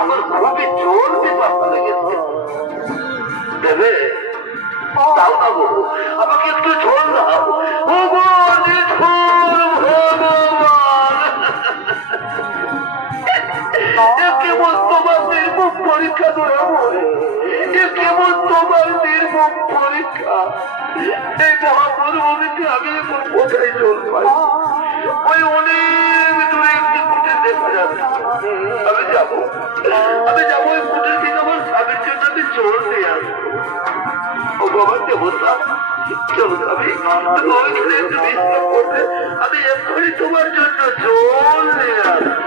আমার খুবই জোর পিপাসা লেগেছে, দেবে? দাও না গো, আমাকে একটু ঝোল দাও। ও গো ভগবান, কেমন তোমার নির্মম পরীক্ষা ধরা পড়ে, কেমন তোমার নির্মম পরীক্ষা। এই মহামরুভূমিতে আমি এখন কোথায় জল পাই? ওই অনেক দূরে একটি কুটির দেখা যাচ্ছে, আমি যাবো ওই কুটির থেকে আমার স্বামীর জন্য আমি জল নিয়ে আসবো। ও বাবা দেবতা, চলো স্বামী, ওইখানে একটু বিশ্রাম করবে, আমি এক্ষুনি তোমার জন্য জল নিয়ে আসবো।